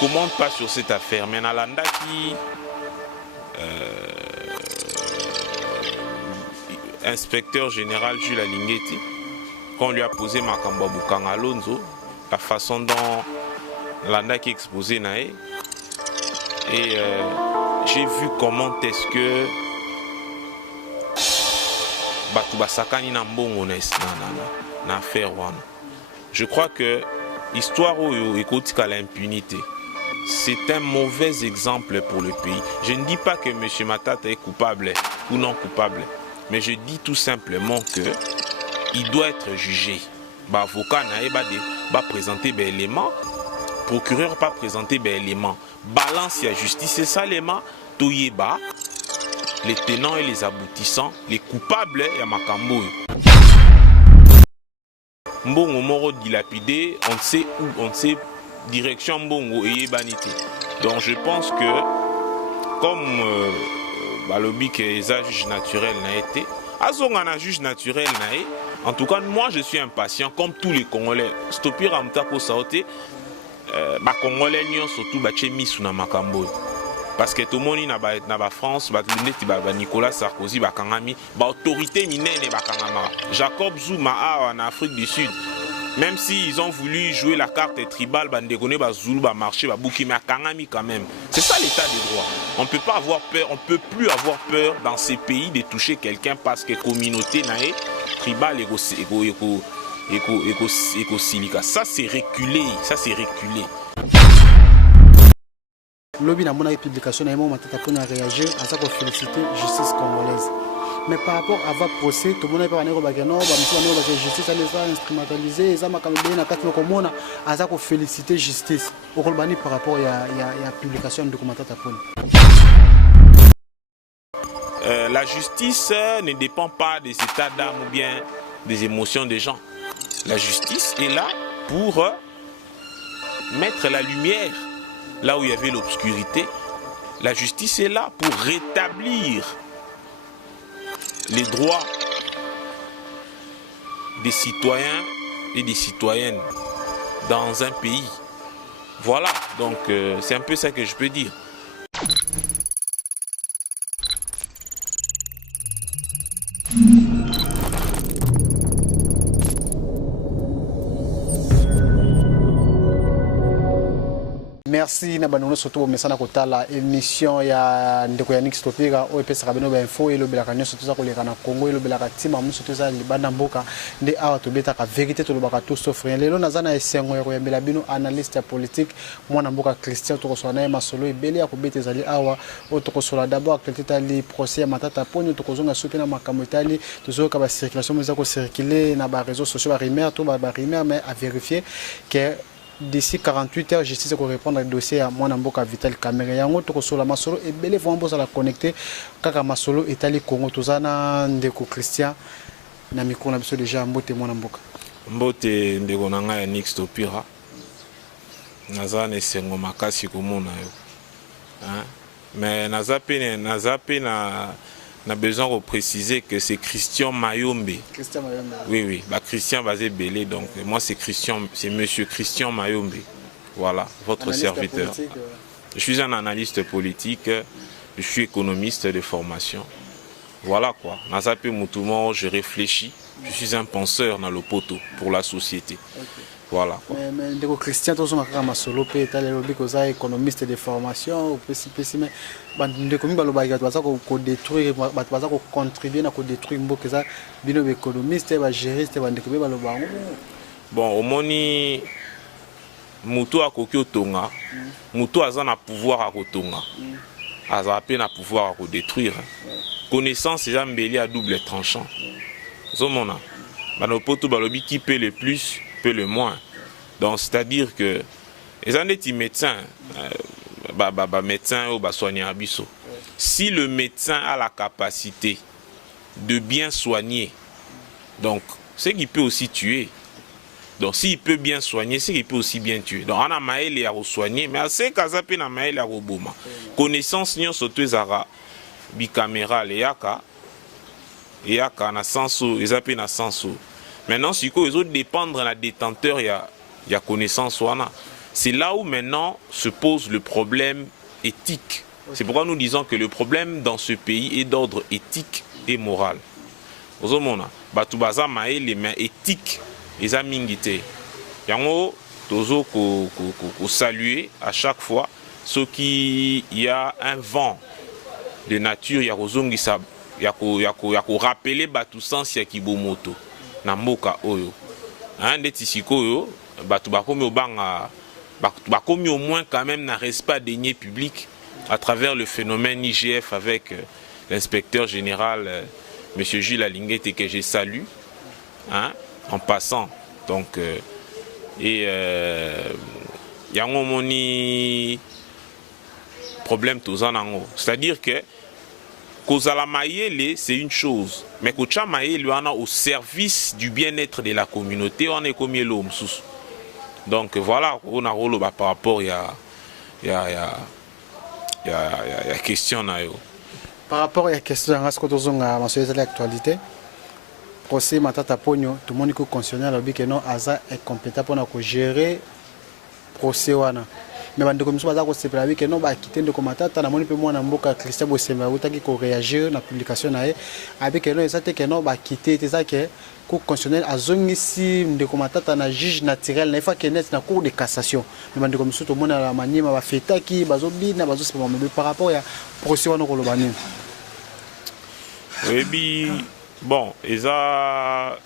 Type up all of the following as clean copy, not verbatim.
commande pas sur cette affaire, mais Nalanda qui inspecteur général Jules Alingeti, quand on lui a posé Makamba Bukang Alonso, la façon dont Nalanda qui exposé Naé, et j'ai vu comment est-ce que Batuba Sakani Nambongo na affaire wana. Je crois que l'histoire écoute à l'impunité. C'est un mauvais exemple pour le pays. Je ne dis pas que M. Matata est coupable ou non coupable, mais je dis tout simplement que il doit être jugé. Avocat va présenter des éléments, procureur pas présenter des éléments. Balance la justice, c'est ça l'élément. Toyeba, les tenants et les aboutissants, les coupables et Makambo. Mbongo moro dilapidé, on sait où, on sait direction Mbongo et Yebanité. Donc je pense que comme Balobi que les juges naturels n'a été, Azongana juge naturel naé. En tout cas, moi je suis impatient comme tous les Congolais. Stopper Ramtako Saoté, Congolais surtout Misu na Makambo. Parce que tout le monde na France, Nicolas Sarkozy, Kangami, autorité minene Kangama. Jacob Zuma en Afrique du Sud. Même s'ils ont voulu jouer la carte tribale, Bandegone, Zulu, marché, Bouki, mais Kangami quand même. C'est ça l'état des droits. On ne peut pas avoir peur, on ne peut plus avoir peur dans ces pays de toucher quelqu'un parce que communauté nae, tribale, éco-silica. Ça c'est reculé, ça c'est reculé. Lobby na mona publication na Matata pour réagir à ça pour féliciter justice congolaise. Mais par rapport à votre procès, tout le monde est pas venu bagano, ba justice elle est instrumentalisée, ça m'a quand même na quatre komona à ça pour féliciter justice. Au Kolbani par rapport à publication de Matata pour. La justice ne dépend pas des états d'âme ou bien des émotions des gens. La justice est là pour mettre la lumière là où il y avait l'obscurité. La justice est là pour rétablir les droits des citoyens et des citoyennes dans un pays. Voilà, donc c'est un peu ça que je peux dire. Merci na banono surtout mesana kotala émission ya ndeko ya Nix Topira o epesa kabeno ba info elo belaka nyo surtout za koleka na Congo elo belaka tima mu surtout za libanda mboka nde awa tobeta ka vérité to lobaka tout sauf rien lelo nazana esengo ya koyambela bino analyste ya politique mwana mboka Christian to kosola na masolo ebele ya kobeta zali awa o to kosola d'abord actualité li procès ya Matata Ponyo to kozonga soki na makambo itali to zo ka ba circulation mo za ko circuler na ba réseaux sociaux ba rumeur to ba rumeur mais à vérifier que d'ici 48 heures, justice pour répondre au dossier à Mwana Mboka Vital Kamerhe. Yango toko sola masolo et belé vont la connecter. Kaka masolo Italie Congo tozana ndeko Christian na micro na biso déjà mbote Mwana Mboka. Mbote ndeko nanga ya Nix Topira. Nazane sengo makasi komona yo. Hein? Mais nazape na besoin de préciser que c'est Christian Mayombe. Christian Mayombe. Oui, oui. Bah, Christian Bazé Belé. Donc, moi, c'est monsieur Christian Mayombe. Voilà, votre analyste serviteur. Je suis un analyste politique. Je suis économiste de formation. Voilà quoi. Nazape Moutoumon, je réfléchis. Je suis un penseur dans le poteau pour la société. Okay. Voilà. Mais Christian, tu es solo, tu es économiste de formation, mais détruire, contribuer à détruire économiste, gériste, bon, au moni, Moutou a koki otonga, Moutou a un pouvoir à kotonga, a à peine à pouvoir à détruire. Connaissance, c'est un bélier à double tranchant. Zomona, Banopoto Balobi qui paie le plus, peut le moins. Donc c'est-à-dire que les médecins, médecins ou soignants abisso. Si le médecin a la capacité de bien soigner, donc c'est qu'il peut aussi tuer. Donc s'il peut bien soigner, c'est qu'il peut aussi bien tuer. Donc on a maël et à soigner, mais c'est qu'azapé na maël à roboma. Connaissance nyon surtout zara bicaméral et yaka na senso, ezapé na senso. Maintenant, si ils ont dépendre de la détenteur, il y a connaissance. C'est là où maintenant se pose le problème éthique. C'est pourquoi nous disons que le problème dans ce pays est d'ordre éthique et moral. Ozomona, batubaza maele mais éthique, eza mingite. Yango tozo ko saluer à chaque fois ce qui y a un vent de nature ya kozongisa ya ko rappeler batu sens ya kibomoto na mboka oyo. Ndeti sikoyo batu bakomi obanga bakomi au moins quand même na respect des deniers publics à travers le phénomène IGF avec l'inspecteur général M. Gilles Alinguette que je salue en passant. Donc y a un problème tous en ango. C'est-à-dire que Kozala Maïele, c'est une chose, mais Kocha Maïele au service du bien-être de la communauté, on est comme l'homme sous. Donc voilà, on a rôle par rapport à question. Par rapport à la question de l'actualité, procès Matata Pogno, tout le monde est conscient que non, Aza est compétent pour gérer le procès. Mais quand on a dit que non, quitter le commentaire, on a dit que Christian Bossema a réagi à la publication. Avec que non, c'est que non, quitter, c'est ça que le constitutionnel a zongi si le commentaire na juge naturel, il faut qu'il y ait une cour de cassation. Mais quand on tout le monde a la manière, va faire qui, va zobi, na va zobi, mais par rapport à procès on a colobani. Oui, bon, ça,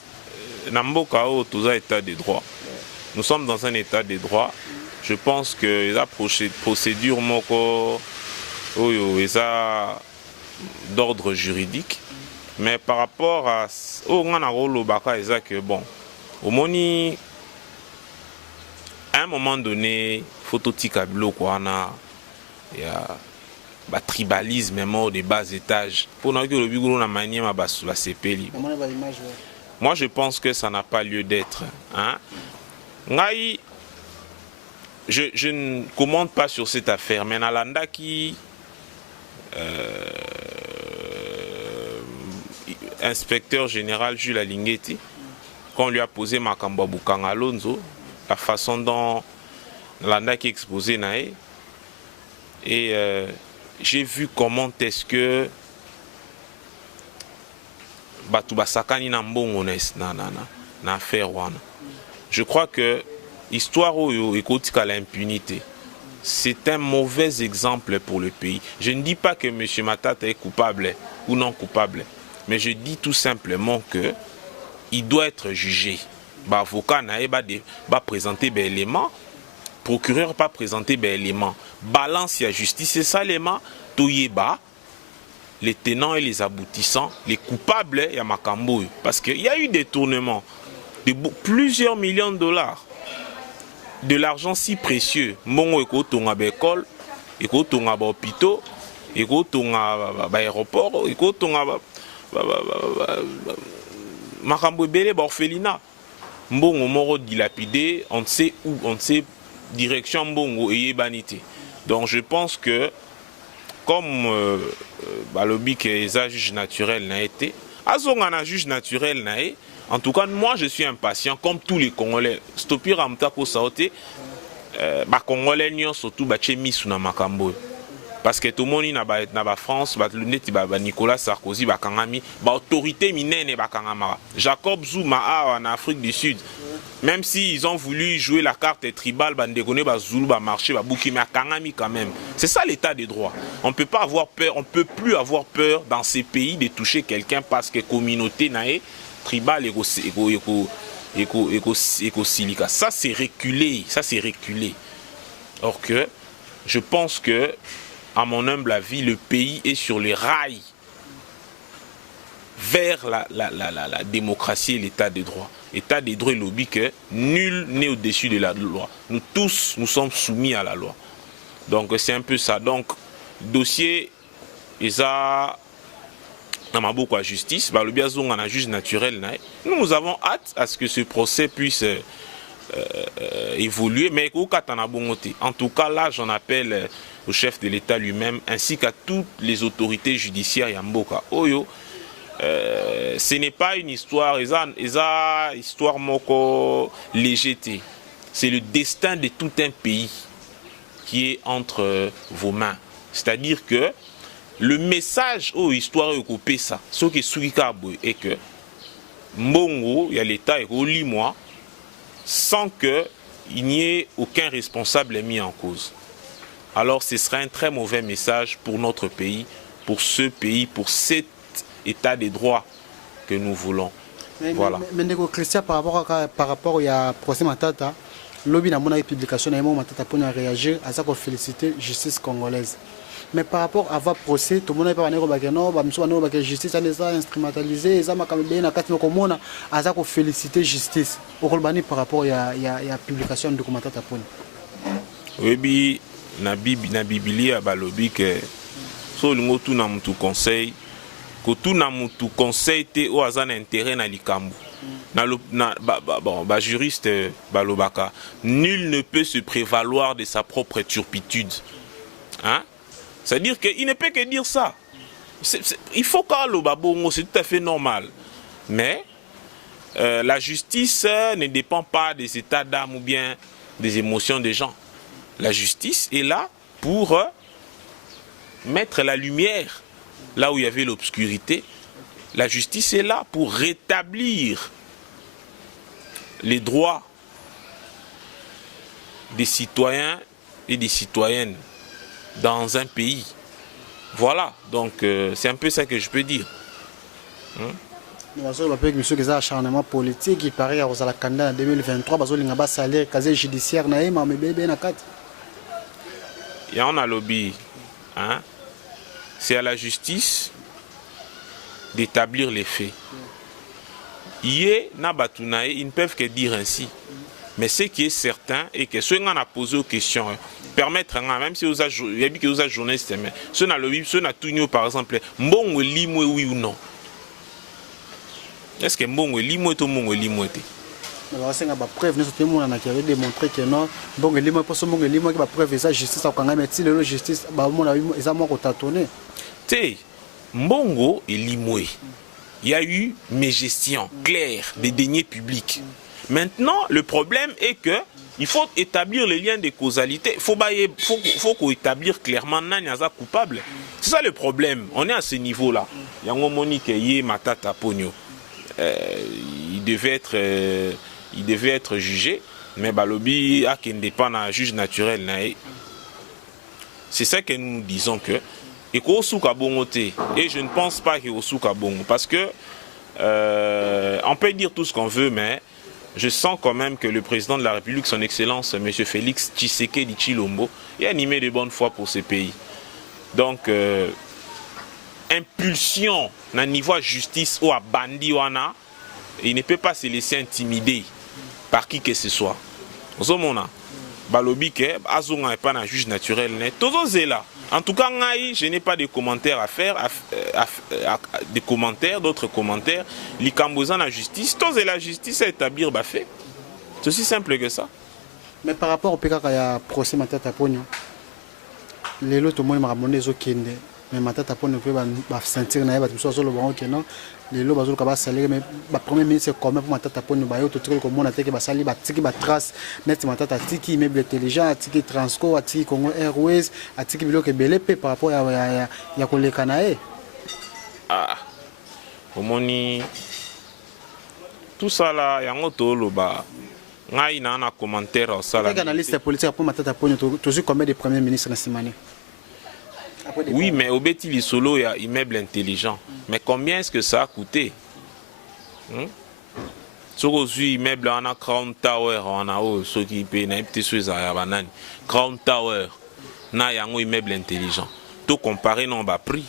Namboka o tout ça état de droit. Nous sommes dans un état de droit. Je pense que la procédure d'ordre juridique, mais par rapport à bon, au moni, à un moment donné, phototique à bloc, il y a tribalisme même des bas étages. Pour nous que le bigou na manière ma la CPI. Moi, je pense que ça n'a pas lieu d'être. Je ne commente pas sur cette affaire, mais Nalanda qui inspecteur général Jules Alinguette, quand on lui a posé Makamba Bukanga Alonso, la façon dont Nalanda qui exposé nae, et j'ai vu comment est-ce que Batuba Sakani Nambongo na affaire wana. Je crois que l'histoire où l'impunité, c'est un mauvais exemple pour le pays. Je ne dis pas que M. Matata est coupable ou non coupable, mais je dis tout simplement qu'il doit être jugé. Avocat va présenter des éléments, procureur pas présenter des éléments. Balance la justice, c'est ça l'élément. Toyeba, les tenants et les aboutissants, les coupables, il y a Makambo. Parce qu'il y a eu des tournements de plusieurs millions de dollars. De l'argent si précieux, mon écotonga école, écotonga hôpitaux, écotonga aéroport, écotonga makambo belé orphelinat. Mbongo moro dilapidé, on ne sait où, on ne sait direction mbongo et banité. Donc je pense que comme balobi que les juges naturels n'a été, azonga juge naturel n'a été. En tout cas, moi je suis impatient, comme tous les Congolais. Stopir amtako saoté, Congolais n'y ont surtout mis sous na makambo. Parce que tout le monde na France, Nicolas Sarkozy, Kangami, autorité minene Bakangama. Jacob Zuma en Afrique du Sud. Même s'ils ont voulu jouer la carte tribale, Bandegone, Zulu, marché, Bouki, mais Kangami quand même. C'est ça l'état des droits. On ne peut pas avoir peur, on ne peut plus avoir peur dans ces pays de toucher quelqu'un parce que communauté nae tribal éco-silica. Ça c'est reculé, ça c'est reculé. Or que je pense que, à mon humble avis, le pays est sur les rails vers la démocratie et l'état de droit. État de droit et lobby que nul n'est au-dessus de la loi. Nous tous, nous sommes soumis à la loi. Donc c'est un peu ça. Donc, dossier, ça a beaucoup à justice. Le biazon en a juge naturel. Nous avons hâte à ce que ce procès puisse évoluer. Mais en tout cas, là, j'en appelle au chef de l'État lui-même ainsi qu'à toutes les autorités judiciaires Yamboka. Oyo. Ce n'est pas une histoire, histoire moko légèreté. c'est le destin de tout un pays qui est entre vos mains. C'est-à-dire que le message aux histoires et ça, ce qui est que Mbongo, il y a l'État et moi, sans qu'il n'y ait aucun responsable mis en cause. Alors ce serait un très mauvais message pour notre pays, pour ce pays, pour cet état des droits que nous voulons. Voilà. Mais Christian, par rapport à procès Matata, lobby n'a pas publication, Matata pour réagir à ça pour féliciter la justice congolaise. Mais par rapport à votre procès, tout le monde n'a pas dit que la justice est instrumentalisée, à ça pour féliciter la justice. Par rapport à la publication de Matata. Oui, na Biblia ya balobi que so lingo tout na mutu conseil ko tout na mutu conseil te o azana intérêt na likambo na juriste balobaka nul ne peut se prévaloir de sa propre turpitude, hein, c'est-à-dire qu'il ne peut que dire ça. Il faut qu'à l'obabongo, c'est tout à fait normal, mais la justice ne dépend pas des états d'âme ou bien des émotions des gens. La justice est là pour mettre la lumière là où il y avait l'obscurité. La justice est là pour rétablir les droits des citoyens et des citoyennes dans un pays. Voilà, donc c'est un peu ça que je peux dire. Monsieur qui a acharnement politique, il paraît à la candidat en 2023, parce qu'il y a un salaire casier judiciaire, il y a un lobby, hein? C'est à la justice d'établir les faits. Ils ne peuvent que dire ainsi. Mais ce qui est certain est que ceux qui ont posé aux questions, permettre, même si vous avez journalistes, ceux qui ont lobby, ceux qui ont par exemple, bon limo oui ou non. Est-ce que bon limo est ou bon limo est? C'est une preuve, nous avons démontré que non, bon limo est pas ce bon limo qui va preuve ça justice, quand même si la justice, bah mon avis, ils ont moins tâtonné. Tu Mbongo et Limoé, il y a eu mes gestions claires des deniers publics. Maintenant, le problème est que il faut établir les liens de causalité. Faut établir clairement Nanyaza coupable. C'est ça le problème. On est à ce niveau-là. Il y a un Monique Yé Matata Pogno. Il devait être jugé, mais Balobi a qu'il dépend d'un juge naturel. C'est ça que nous disons que et je ne pense pas qu'il y ait Bongo parce que on peut dire tout ce qu'on veut, mais je sens quand même que le président de la République, son Excellence, M. Félix Tshisekedi Tshilombo, est animé de bonne foi pour ce pays. Donc, impulsion na niveau justice ou à bandi wana, il ne peut pas se laisser intimider par qui que ce soit. Ozomona balobi ke azonga et pas un juge naturel ne tozo zela. En tout cas, je n'ai pas de commentaires à faire, des commentaires, d'autres commentaires. Likamboza la justice, tozo la justice à établir fait. C'est aussi simple que ça. Mais par rapport au PK qu'il y a procès Matata Pogno, les lots tout le monde m'a ramené aux Kende. Mais Matata Pogno peut sentir naïf, parce que soit le bon que non. Les lots bazou kaba salaire mais ba premier ministre comment pour Matata Pogno ba yo tout truc comme on a été que ba sali ba tiki ba trace net Matata tiki immeuble intelligent tiki Transco tiki Congo Airways tiki bilo ke belé par rapport ya koleka nae. Ah. Omoni tout ça là yango to loba ngai na na commentaire ça là. Les analystes politiques pour Matata Pogno toujours combien de premiers ministres na Simane. Oui, mais au Béti Solo, il y a immeuble intelligent. Mais combien est-ce que ça a coûté? Sur aujourd'hui, immeuble on a Crown Tower, on a ceux qui payent Crown Tower, na yango immeuble intelligent. Tout comparé non bas prix.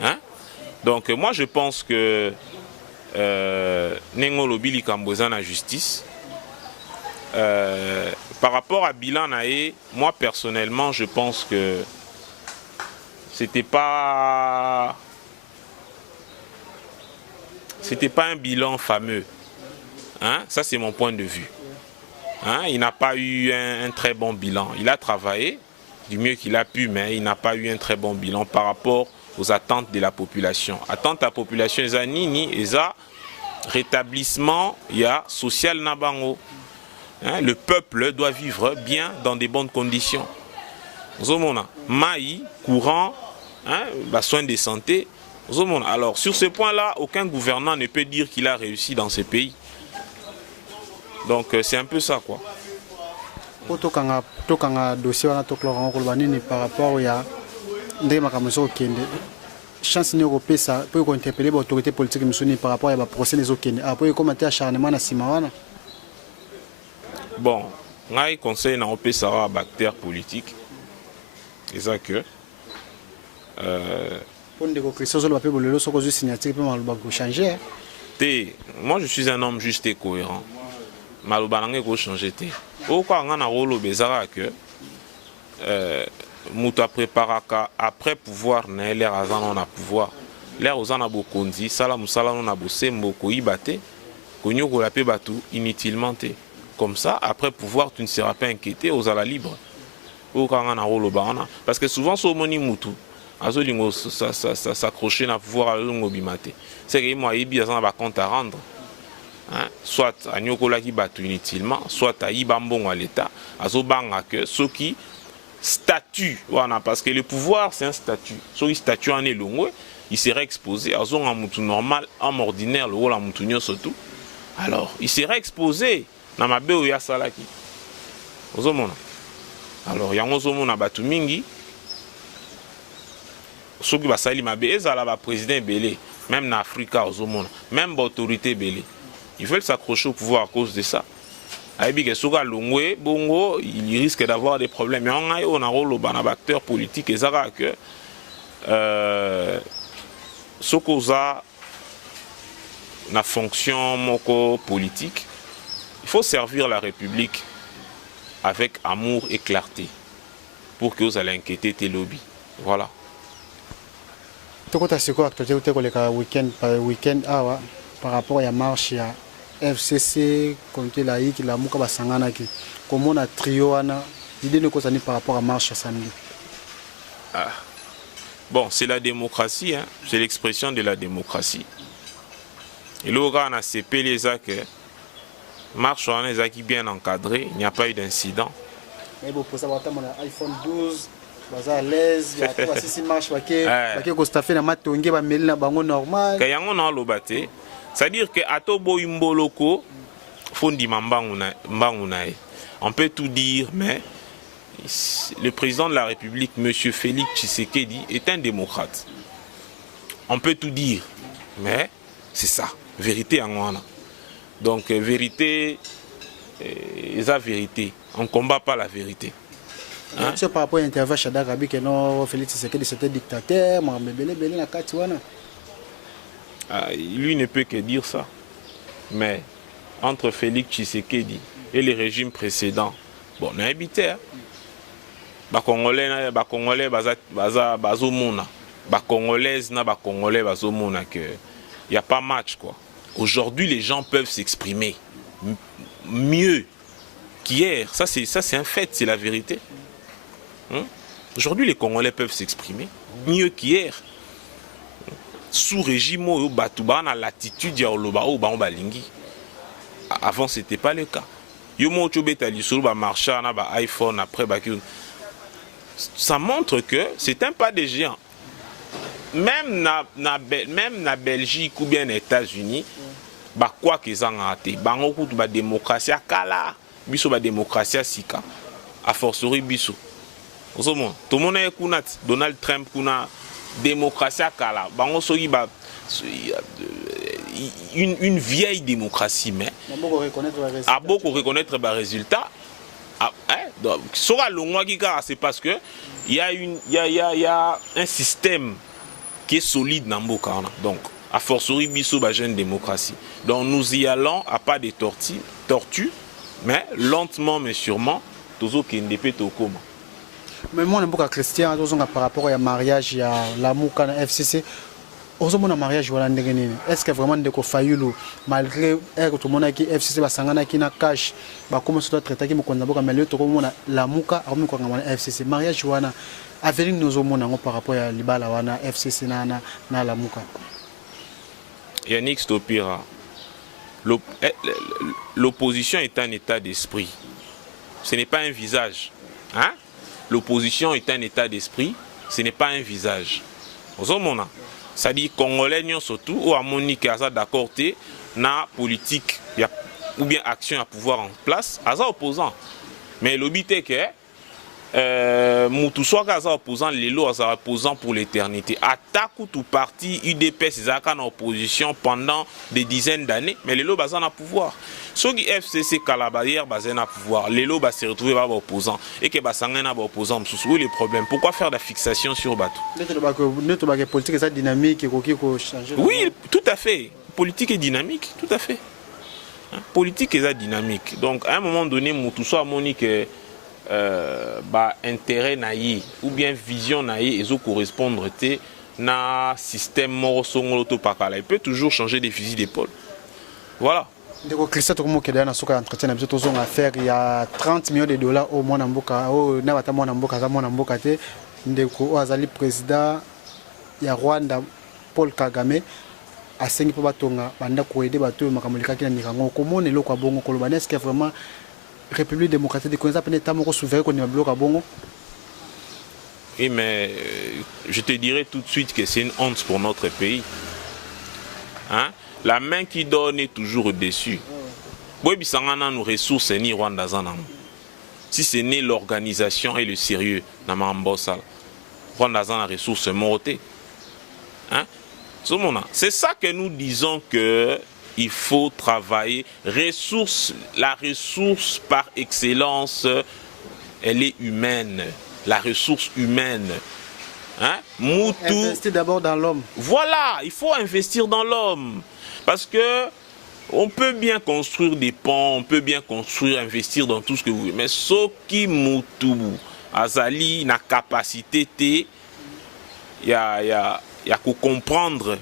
Hein? Donc moi je pense que Nengo Lobili Kamboza na justice. Par rapport à bilan nae, moi personnellement je pense que c'était pas un bilan fameux, hein? Ça c'est mon point de vue, hein? Il n'a pas eu un très bon bilan. Il a travaillé du mieux qu'il a pu, mais il n'a pas eu un très bon bilan par rapport aux attentes de la population. Attente à la population eza nini eza rétablissement ya social nabango. Hein, le peuple doit vivre bien dans des bonnes conditions. Maï, courant, hein, soins de santé. Alors sur ce point-là, aucun gouvernant ne peut dire qu'il a réussi dans ce pays. Donc c'est un peu ça, quoi. Dossier par rapport à chance ni ça peut interpeller l'autorité politique par rapport à la procès des Okene. Après commenter acharnement na Simawana. Bon, ngai conseil na opesa à acteur politique. C'est ça que moi je suis un homme juste et cohérent. Malobanange ko changer té. O kwa nga na rolo bezara que muta préparaka après pouvoir na l'air azana na pouvoir. L'air ozana bokonzi sala musala na bosembo ko ibate ko nyoko la pe batu inutilement té. Comme ça après pouvoir tu ne seras pas inquiété aux ala libre. O kwa nga na rolo bana parce que souvent so moni mutu azo lingo s'accrocher na pouvoir longo bimate. C'est que moi ibi azana ba compte à rendre. Hein? Soit à Nyokola qui battu inutilement, soit à Ibambon à l'État, à Zobanga que ceux qui statut, voilà, parce que le pouvoir c'est un statut. Ceux qui statut en est long, il serait exposé à un moutou normal, un ordinaire, le rôle à moutounio surtout. Alors, il serait exposé dans ma béo ya salaki. Alors, il y a un zomona batu mingi. Ceux qui va sali ma béo, ça la président belé, même en Afrique, même l'autorité belé. Ils veulent s'accrocher au pouvoir à cause de ça. Il risque d'avoir des problèmes. Mais on a un rôle de acteur politique et ça que ce qu'on a la fonction politique, il faut servir la République avec amour et clarté pour que vous allez inquiéter tes lobbies. Voilà. Par rapport à la marche FCC, comité laïque, la Mouka Basanganaki, comment on a trio, l'idée de quoi par rapport à la marche samedi. Bon, c'est la démocratie, hein? C'est l'expression de la démocratie. Et là, on a CP les actes, marche on a qui bien encadré, il n'y a pas eu d'incident. Mais bon, pour savoir, on a iPhone 12. À l'aise, il y a pas si marche, normal. C'est-à-dire que Atobo Imboloko, Fondi Mbangunae, on peut tout dire, mais le président de la République, M. Félix Tshisekedi, est un démocrate. On peut tout dire, mais c'est ça, vérité en Wana. Donc, vérité, c'est la vérité. On ne combat pas la vérité. Hein? Par rapport à l'intervention d'Agabi, que non, Félix Tshisekedi c'était dictateur, lui ne peut que dire ça. Mais entre Félix Tshisekedi et les régimes précédents, bon, on a habité. Congolais, Congolaises, Congolais, il n'y a pas match, quoi. Aujourd'hui, les gens peuvent s'exprimer mieux qu'hier. Ça, c'est un fait, c'est la vérité. Aujourd'hui, les Congolais peuvent s'exprimer mieux qu'hier. Sous régime, à l'attitude avant, ce n'était pas le cas. iPhone après, ça montre que c'est un pas des géants. Même na Belgique ou bien les États-Unis, quoi qu'ils en aient, la démocratie kala, biso ba démocratie sika, a fortiori biso. Tout le monde est Donald Trump kuna démocratie kala, une vieille démocratie, mais à beaucoup reconnaître les résultats. C'est parce que il y a un système qui est solide dans Mboka. Donc, à fortiori biso ba jeune démocratie. Donc nous y allons à pas de tortues, mais lentement mais sûrement, toujours qu'il ne peut pas. Mais moi, je suis chrétien, par rapport au mariage, il y a l'amour dans la FCC. Aujourd'hui, mariage, est-ce que vraiment de failli malgré que tout le monde qui FCC va s'engager qui n'a cash, bah comment ça doit traiter qui me connaît pas mais le tout le monde l'amour a remis quoi FCC mariage wana avenir nous au monde par rapport à libala wana FCC na l'amour. Yannick Stopira, L'opposition est un état d'esprit. Ce n'est pas un visage. Hein? L'opposition est un état d'esprit. Ce n'est pas un visage. Ça dit Congolais surtout ou à Monique d'accord na politique ou bien action à pouvoir en place, à opposant. Mais l'obité que Moutou soit opposant, les lois opposant pour l'éternité. Attaque ou tout parti UDPS Zaka en opposition pendant des dizaines d'années, mais les lois basent en pouvoir. Ceux qui FCC Calabarière basent en pouvoir, les lois se retrouver à opposant et que basangé na opposant. Où est le problème? Pourquoi faire de la fixation sur bateau? Politique est dynamique et changer. Oui, tout à fait. Politique est dynamique, tout à fait. Politique est dynamique. Donc à un moment donné, Moutou soit Monique intérêt naïe ou bien vision naïe et correspondre na système morosongolo to pakala. Il peut toujours changer des fusils d'épaule. Voilà. Ndeko Christian Tokomo Kedea na soka entretien na biso tozong affaire il y a 30 millions de dollars au mwana mboka au na bata mwana mboka za mwana mboka te ndeko azali président ya Rwanda Paul Kagame asengi po batonga banda ko aider bato makamolika kina nikango komone eloko bongo koloba est-ce que vraiment République démocratique du Congo, ça peut être souverain qu'on est bloqué à Bongo. Oui, mais je te dirais tout de suite que c'est une honte pour notre pays. Hein? La main qui donne est toujours au-dessus. Nos ressources ni Rwanda. Si ce n'est l'organisation et le sérieux, Rwanda a ressources mortées. Hein? C'est ça que nous disons que il faut travailler. La ressource par excellence, elle est humaine. La ressource humaine. Hein? Investir d'abord dans l'homme. Voilà, il faut investir dans l'homme. Parce que on peut bien construire des ponts, on peut bien construire, investir dans tout ce que vous voulez. Mais ce qui Moutou, Azali, na capacité, il y a qu'à comprendre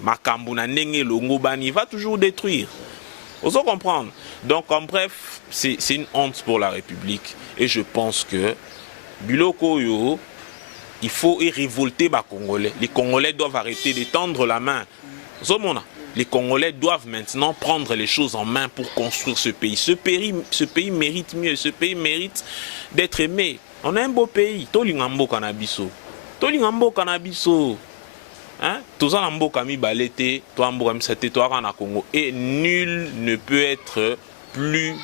il va toujours détruire. Vous allez comprendre. Donc en bref, c'est une honte pour la République. Et je pense que Biloko Yo, il faut y révolter les Congolais. Les Congolais doivent arrêter de tendre la main. Les Congolais doivent maintenant prendre les choses en main pour construire ce pays. Ce pays mérite mieux. Ce pays mérite d'être aimé. On a un beau pays. Tolingambo Kanabiso. Tolingambo Kanabiso. Hein? Et nul ne peut être plus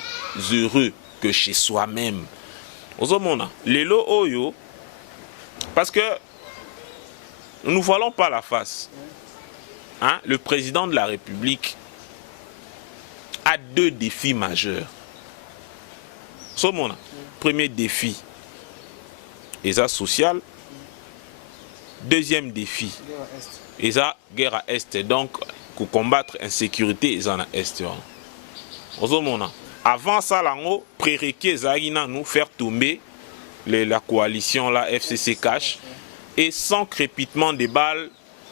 heureux que chez soi-même. Parce que nous ne voilons pas la face. Hein? Le président de la République a deux défis majeurs. Premier défi, ESA social. Deuxième défi, la guerre à Est, donc pour combattre l'insécurité, ils en à Est. Avant ça, prérequis nous faire tomber la coalition, la FCC cash, et sans crépitement de balles,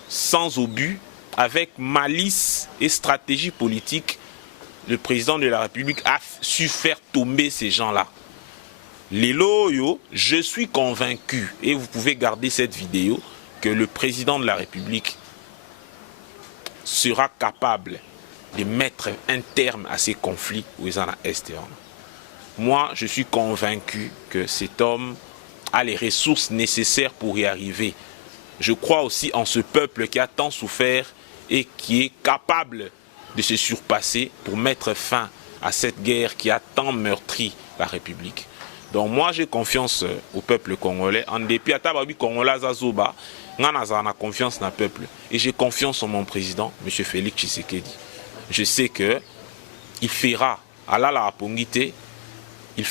sans obus, avec malice et stratégie politique, le président de la République a su faire tomber ces gens-là. Les loyaux, je suis convaincu, et vous pouvez garder cette vidéo, que le président de la République sera capable de mettre un terme à ces conflits où ils en ont Est. Moi, je suis convaincu que cet homme a les ressources nécessaires pour y arriver. Je crois aussi en ce peuple qui a tant souffert et qui est capable de se surpasser pour mettre fin à cette guerre qui a tant meurtri la République. Donc moi j'ai confiance au peuple congolais, en dépit à Tababi Congolais Zazoba, j'ai confiance dans le peuple. Et j'ai confiance en mon président, M. Félix Tshisekedi. Je sais que il fera, à la Pongité, il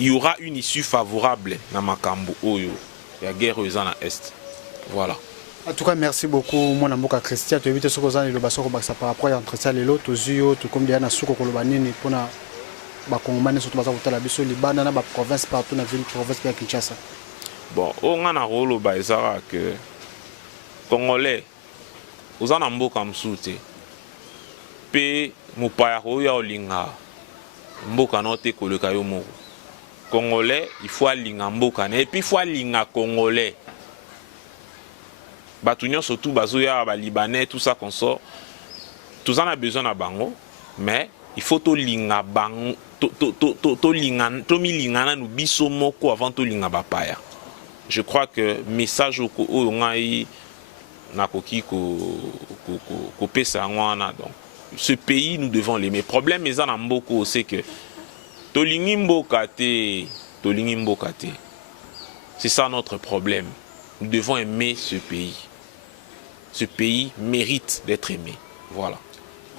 y aura une issue favorable dans Makambo Oyo, la guerre aux Est. Voilà. En tout cas, merci beaucoup, mon amour Christian. Tu as évité ce que vous avez par rapport à l'entretien de l'autre, comme il y a un souk au Kolobanini pour bakongomani surtout baza kotala biso libanda na ba province partout na ville province ya Kinshasa. Bon, on a rolo ba ezara que congolais ozana mboka msute pe mupaya ko ya olinga mboka note koleka yo moko. Congolais, il faut alinga mboka et puis il faut alinga congolais. Batunyo surtout bazoya ba libanais tout ça qu'on sort. tous en a besoin de bango, mais il faut to linga bango, to lingana nous biso moko avant to linga bapaya. Je crois que message au ngai na koki ko pesa ngwana donc ce pays nous devons l'aimer. Problème mais en mboko c'est que to lingi mboka te. C'est ça notre problème. Nous devons aimer ce pays. Ce pays mérite d'être aimé. Voilà.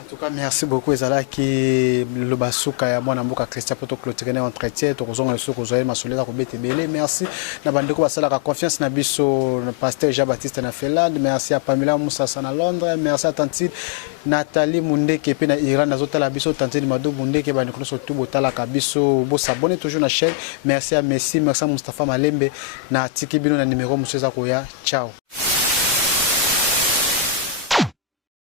En tout cas, merci beaucoup. Ezala qui le basuka ya mwana mboka Christian poto clôturer entretien to kozonga le soko zoyel masoleka ko betebele. Merci na bandeko basala ka confiance na biso na pasteur Jean-Baptiste na Finlande. Merci à Pamela Moussassa na Londres. Merci à Tantine Nathalie Mundeke pe na Iran nazotala biso Tantine Mado Mundeke ba nikono surtout botala ka biso bo s'abonner toujours na chaîne. Merci à Messi, merci à Mustafa Malembe na Tikibino na numéro Mousseza Koya. Ciao.